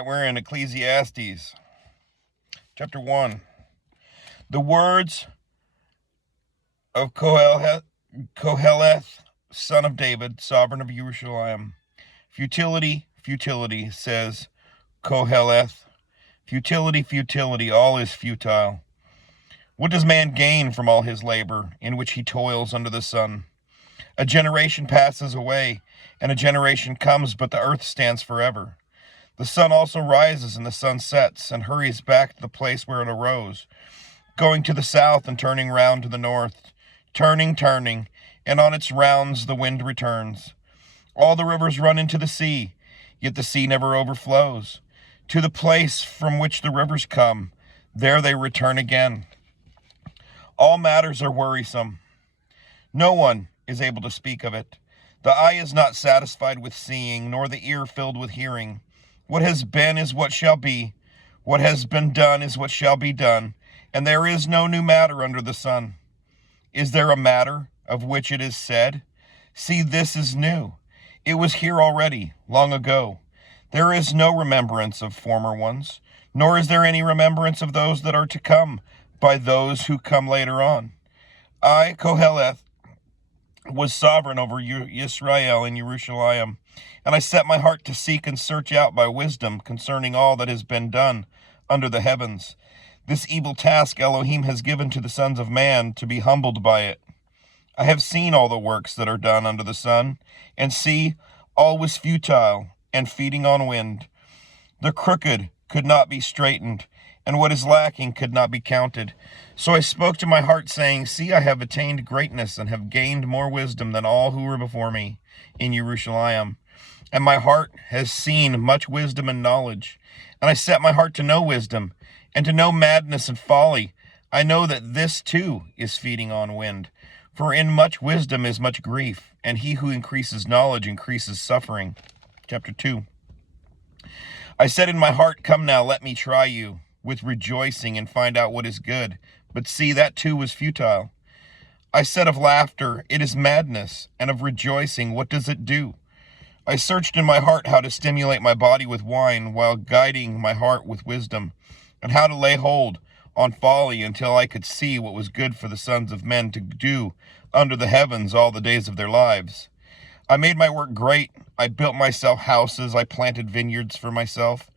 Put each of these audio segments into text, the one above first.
right, we're in Ecclesiastes, chapter 1. The words of Koheleth, son of David, sovereign of Jerusalem. Futility, futility, says Koheleth. Futility, futility, all is futile. What does man gain from all his labor, in which he toils under the sun? A generation passes away, and a generation comes, but the earth stands forever. The sun also rises and the sun sets, and hurries back to the place where it arose, going to the south and turning round to the north, turning, and on its rounds the wind returns. All the rivers run into the sea, yet the sea never overflows. To the place from which the rivers come, there they return again. All matters are wearisome. No one is able to speak of it. The eye is not satisfied with seeing, nor the ear filled with hearing. What has been is what shall be. What has been done is what shall be done. And there is no new matter under the sun. Is there a matter of which it is said, see, this is new? It was here already, long ago. There is no remembrance of former ones, nor is there any remembrance of those that are to come by those who come later on. I, Koheleth, was sovereign over Israel and Jerusalem, and I set my heart to seek and search out by wisdom concerning all that has been done under the heavens. This evil task Elohim has given to the sons of man, to be humbled by it. I have seen all the works that are done under the sun, and see, all was futile, and feeding on wind. The crooked could not be straightened, and what is lacking could not be counted. So I spoke to my heart, saying, see, I have attained greatness, and have gained more wisdom than all who were before me in Jerusalem. And my heart has seen much wisdom and knowledge. And I set my heart to know wisdom, and to know madness and folly. I know that this too is feeding on wind. For in much wisdom is much grief, and he who increases knowledge increases suffering. Chapter 2. I said in my heart, come now, let me try you with rejoicing and find out what is good. But see, that too was futile. I said of laughter, it is madness, and of rejoicing, what does it do? I searched in my heart how to stimulate my body with wine, while guiding my heart with wisdom, and how to lay hold on folly until I could see what was good for the sons of men to do under the heavens all the days of their lives. I made my work great. I built myself houses. I planted vineyards for myself.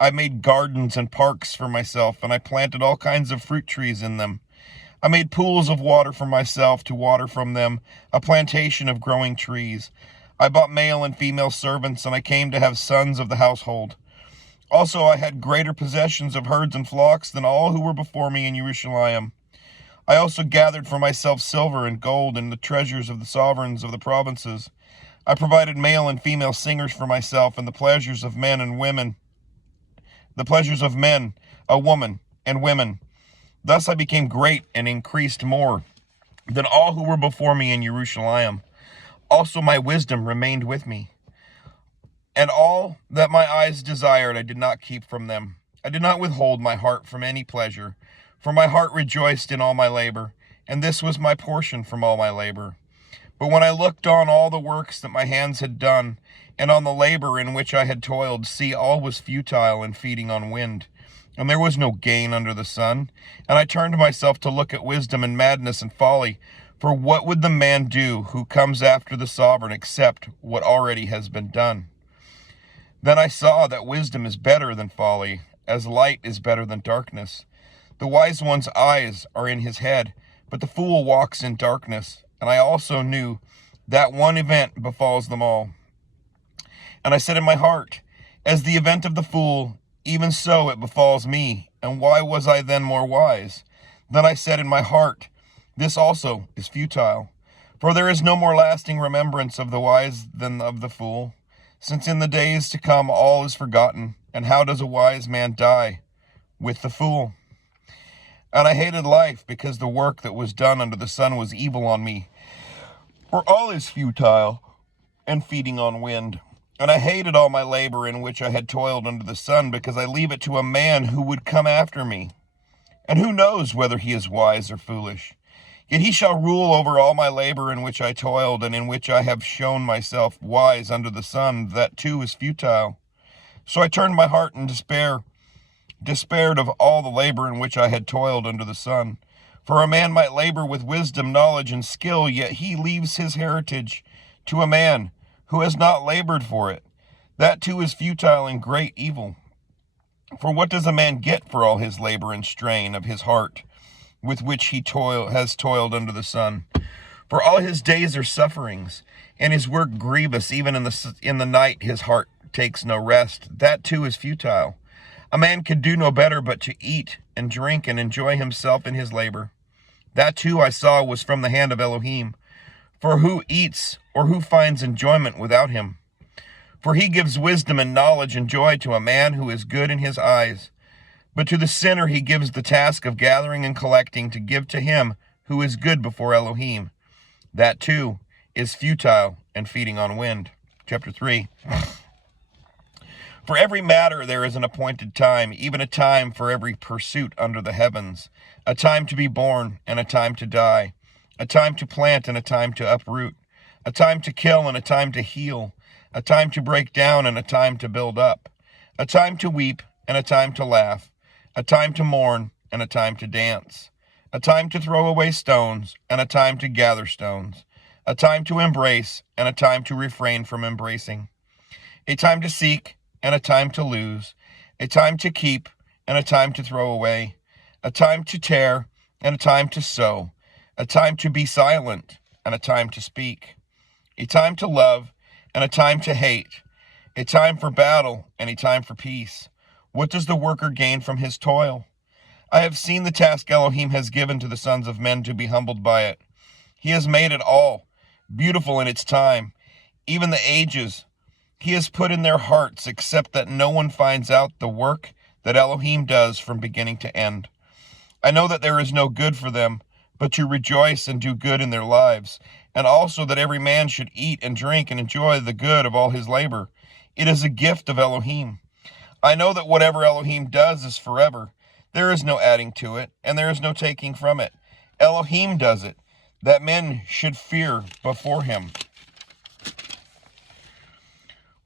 I made gardens and parks for myself, and I planted all kinds of fruit trees in them. I made pools of water for myself to water from them, a plantation of growing trees. I bought male and female servants, and I came to have sons of the household. Also I had greater possessions of herds and flocks than all who were before me in Jerusalem. I also gathered for myself silver and gold and the treasures of the sovereigns of the provinces. I provided male and female singers for myself, and the pleasures of men and women, the pleasures of men, a woman, and women. Thus I became great and increased more than all who were before me in Jerusalem. Also my wisdom remained with me. And all that my eyes desired I did not keep from them. I did not withhold my heart from any pleasure, for my heart rejoiced in all my labor, and this was my portion from all my labor. But when I looked on all the works that my hands had done, and on the labor in which I had toiled, see, all was futile and feeding on wind, and there was no gain under the sun. And I turned myself to look at wisdom and madness and folly, for what would the man do who comes after the sovereign except what already has been done? Then I saw that wisdom is better than folly, as light is better than darkness. The wise one's eyes are in his head, but the fool walks in darkness. And I also knew that one event befalls them all. And I said in my heart, as the event of the fool, even so it befalls me. And why was I then more wise? Then I said in my heart, this also is futile. For there is no more lasting remembrance of the wise than of the fool. Since in the days to come all is forgotten, and how does a wise man die? With the fool. And I hated life, because the work that was done under the sun was evil on me. For all is futile, and feeding on wind. And I hated all my labor in which I had toiled under the sun, because I leave it to a man who would come after me. And who knows whether he is wise or foolish? Yet he shall rule over all my labor in which I toiled, and in which I have shown myself wise under the sun. That too is futile. So I turned my heart in despaired of all the labor in which I had toiled under the sun. For a man might labor with wisdom, knowledge, and skill, yet he leaves his heritage to a man who has not labored for it. That too is futile and great evil. For what does a man get for all his labor and strain of his heart, with which he has toiled under the sun? For all his days are sufferings, and his work grievous. Even in the night his heart takes no rest. That too is futile. A man could do no better but to eat and drink and enjoy himself in his labor. That too I saw was from the hand of Elohim. For who eats or who finds enjoyment without him? For he gives wisdom and knowledge and joy to a man who is good in his eyes. But to the sinner he gives the task of gathering and collecting to give to him who is good before Elohim. That too is futile and feeding on wind. Chapter 3. For every matter there is an appointed time, even a time for every pursuit under the heavens, a time to be born and a time to die, a time to plant and a time to uproot, a time to kill and a time to heal, a time to break down and a time to build up, a time to weep and a time to laugh, a time to mourn and a time to dance, a time to throw away stones and a time to gather stones, a time to embrace and a time to refrain from embracing, a time to seek and a time to lose, a time to keep and a time to throw away, a time to tear and a time to sow, a time to be silent and a time to speak, a time to love and a time to hate, a time for battle and a time for peace. What does the worker gain from his toil? I have seen the task Elohim has given to the sons of men to be humbled by it. He has made it all beautiful in its time, even the ages. He has put in their hearts, except that no one finds out the work that Elohim does from beginning to end. I know that there is no good for them, but to rejoice and do good in their lives, and also that every man should eat and drink and enjoy the good of all his labor. It is a gift of Elohim. I know that whatever Elohim does is forever. There is no adding to it, and there is no taking from it. Elohim does it, that men should fear before him.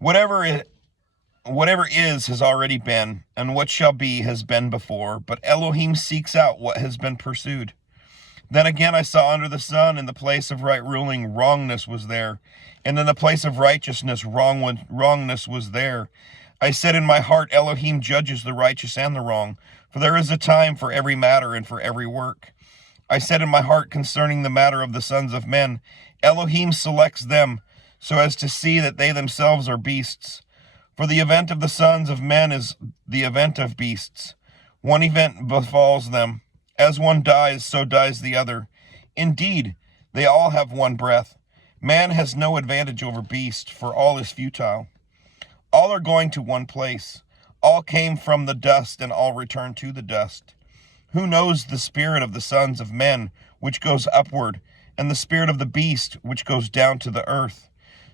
Whatever is has already been, and what shall be has been before, but Elohim seeks out what has been pursued. Then again I saw under the sun, in the place of right ruling, wrongness was there, and in the place of righteousness, wrongness was there. I said in my heart, Elohim judges the righteous and the wrong, for there is a time for every matter and for every work. I said in my heart concerning the matter of the sons of men, Elohim selects them, so as to see that they themselves are beasts. For the event of the sons of men is the event of beasts. One event befalls them. As one dies, so dies the other. Indeed, they all have one breath. Man has no advantage over beast, for all is futile. All are going to one place. All came from the dust, and all return to the dust. Who knows the spirit of the sons of men, which goes upward, and the spirit of the beast, which goes down to the earth?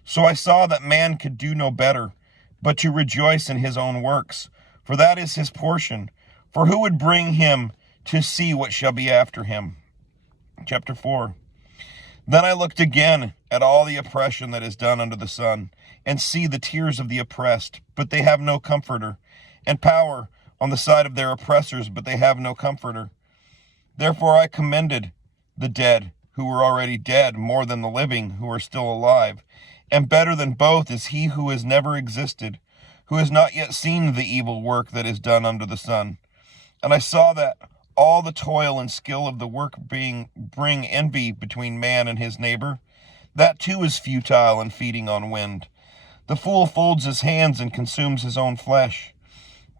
So I saw that man could do no better, but to rejoice in his own works, for that is his portion. For who would bring him to see what shall be after him? Chapter 4. Then I looked again at all the oppression that is done under the sun, and see the tears of the oppressed, but they have no comforter, and power on the side of their oppressors, but they have no comforter. Therefore I commended the dead, who were already dead, more than the living, who are still alive. And better than both is he who has never existed, who has not yet seen the evil work that is done under the sun. And I saw that all the toil and skill of the work bring envy between man and his neighbor. That too is futile and feeding on wind. The fool folds his hands and consumes his own flesh.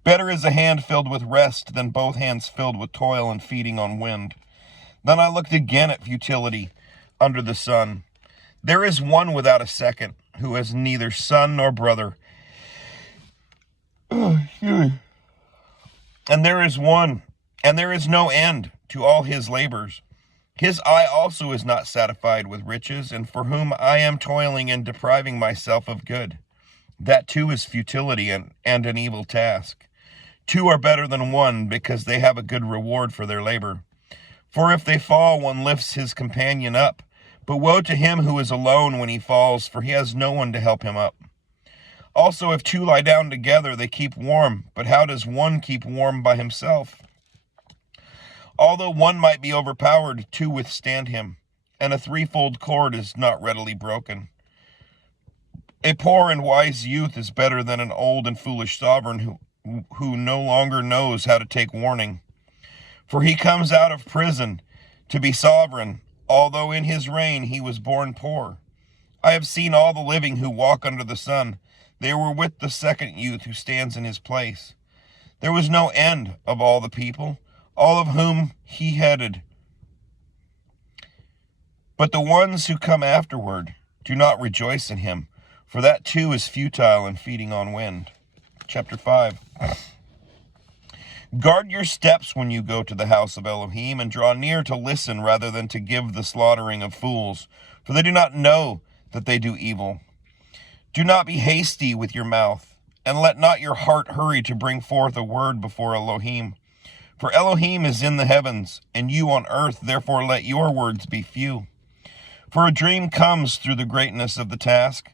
Better is a hand filled with rest than both hands filled with toil and feeding on wind. Then I looked again at futility under the sun. There is one without a second, who has neither son nor brother. And there is no end to all his labors. His eye also is not satisfied with riches, and for whom I am toiling and depriving myself of good. That too is futility and an evil task. Two are better than one, because they have a good reward for their labor. For if they fall, one lifts his companion up. But woe to him who is alone when he falls, for he has no one to help him up. Also, if two lie down together, they keep warm. But how does one keep warm by himself? Although one might be overpowered, two withstand him, and a threefold cord is not readily broken. A poor and wise youth is better than an old and foolish sovereign who no longer knows how to take warning. For he comes out of prison to be sovereign, although in his reign he was born poor. I have seen all the living who walk under the sun. They were with the second youth who stands in his place. There was no end of all the people, all of whom he headed. But the ones who come afterward do not rejoice in him, for that too is futile and feeding on wind. Chapter 5. Guard your steps when you go to the house of Elohim, and draw near to listen rather than to give the slaughtering of fools, for they do not know that they do evil. Do not be hasty with your mouth, and let not your heart hurry to bring forth a word before Elohim. For Elohim is in the heavens, and you on earth, therefore let your words be few. For a dream comes through the greatness of the task,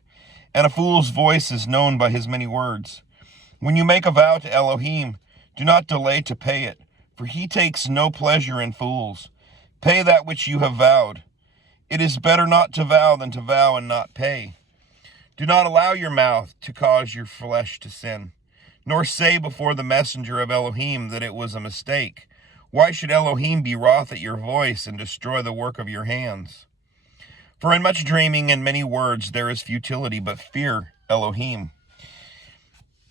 and a fool's voice is known by his many words. When you make a vow to Elohim, do not delay to pay it, for he takes no pleasure in fools. Pay that which you have vowed. It is better not to vow than to vow and not pay. Do not allow your mouth to cause your flesh to sin, nor say before the messenger of Elohim that it was a mistake. Why should Elohim be wroth at your voice and destroy the work of your hands? For in much dreaming and many words there is futility, but fear Elohim.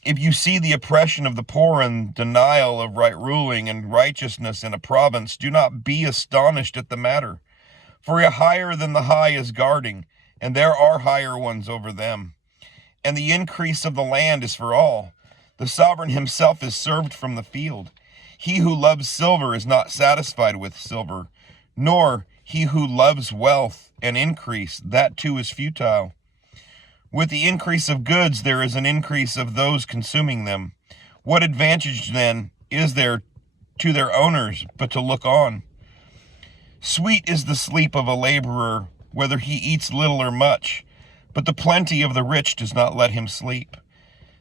If you see the oppression of the poor and denial of right ruling and righteousness in a province, do not be astonished at the matter. For a higher than the high is guarding, and there are higher ones over them. And the increase of the land is for all. The sovereign himself is served from the field. He who loves silver is not satisfied with silver, nor he who loves wealth and increase, that too is futile. With the increase of goods there is an increase of those consuming them. What advantage, then, is there to their owners but to look on? Sweet is the sleep of a laborer, whether he eats little or much, but the plenty of the rich does not let him sleep.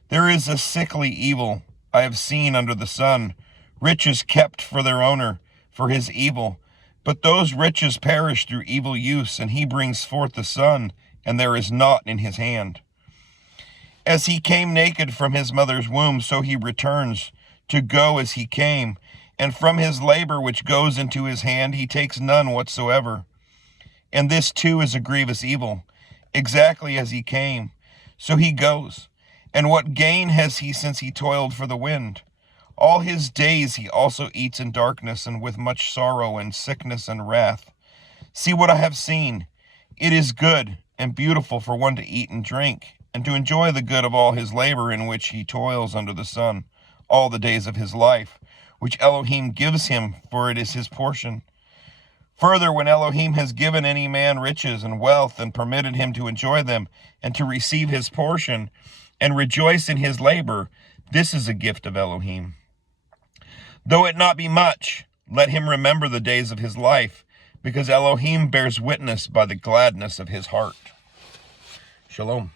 There is a sickly evil I have seen under the sun, riches kept for their owner, for his evil. But those riches perish through evil use, and he brings forth the sun, and there is naught in his hand. As he came naked from his mother's womb, so he returns to go as he came, and from his labor which goes into his hand he takes none whatsoever. And this too is a grievous evil, exactly as he came, so he goes. And what gain has he since he toiled for the wind? All his days he also eats in darkness, and with much sorrow and sickness and wrath. See what I have seen. It is good and beautiful for one to eat and drink, and to enjoy the good of all his labor in which he toils under the sun, all the days of his life, which Elohim gives him, for it is his portion. Further, when Elohim has given any man riches and wealth, and permitted him to enjoy them, and to receive his portion, and rejoice in his labor, this is a gift of Elohim. Though it not be much, let him remember the days of his life, because Elohim bears witness by the gladness of his heart. Shalom.